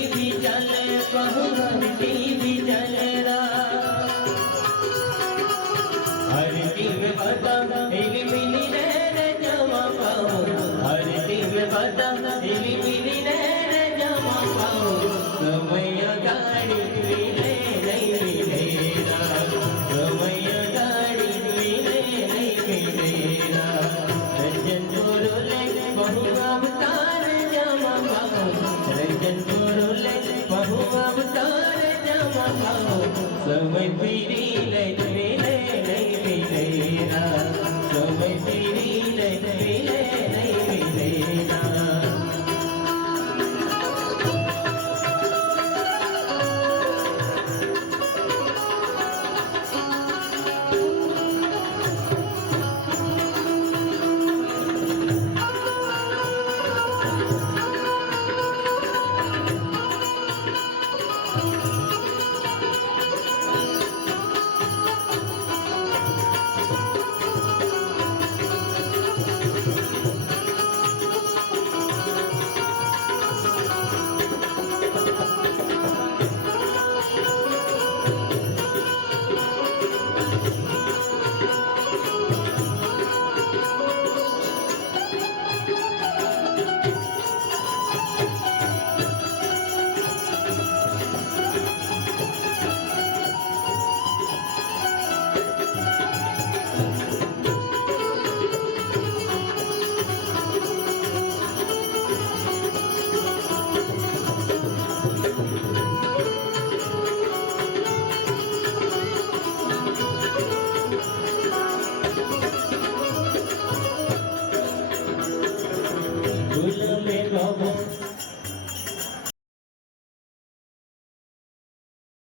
TV चले कहूँ हर TV चले हर टीवी बता इलिमिनी रे जमा पाओ हर टीवी बता इलिमिनी रे जमा पाओ समय गाड़ी ले समय गाड़ी ले रंजन बोले बहु अवतार जमा पाओ रंजन बोले बहु अवतार जमा पाओ समय पीरी ले समय पीरी ले